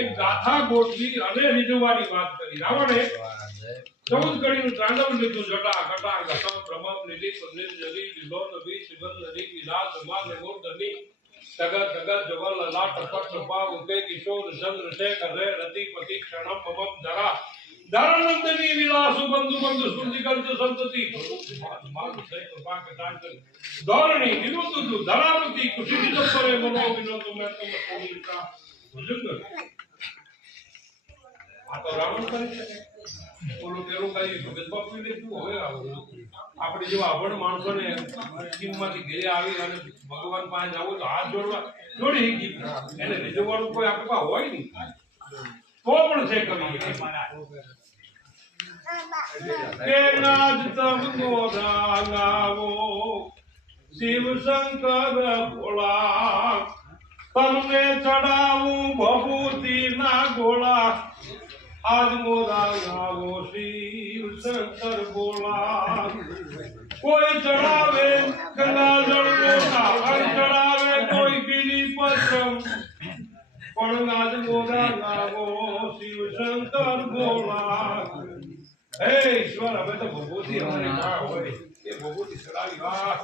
એક ગાથા ગોઠવી અને રીઝવવાની વાત કરી. રાવણે 14 કડીનું તાંડવ લીધું. જટા કટા ગસમ પ્રમમ નિધિ પુનિત જરી વિલોન વી શિવન નરી વિલાસ માન મૂર્ધની તગત તગત જવલ લાટ પટ પાવ ઉકે કિશોર ચંદ્ર શેખર રે રતિપતિ ક્ષણમ મમ ધરા ધરાનંદની વિલાસુ બંધુ બંધુ સ્મૃતિકંત સંતતિ માન સે કૃપા કટાક્ષ ધોરણી વિનોદુ ધરાવતી ખુશી દિગંબરે મનો વિનોદ મેં તમ કોલિકા ભુજંગ. આ તો રાવણ કરી શકે. ઓલું પેલું કઈ ભગત બાપુ ને શું હવે આપણે જેવા અભણ માણસોને સ્કીમમાંથી ઘેરે આવી અને ભગવાન પાસે જવું તો હાથ જોડવા જોડી એને રીઝવવાનું કોઈ આપણી પાસે હોય નહીં તો પણ છે કવિ કે નાજ તમ ગોરા ગાવો શિવ શંકર ભોળા તમને ચડાવું ભભૂતિ ના ગોળા આજ મોરા ગાવો શિવ શંકર ભોળા. કોઈ ચડાવે ગંગાજળ મોટા ચડાવે કોઈ પીલી પસમ પણ આજ મોરા ગાવો શિવ શંકર ભોળા. હે ઈશ્વર હવે તો ભભૂતિ અમારી ના હોય એ ભભૂતિ ચડાવી વાહ.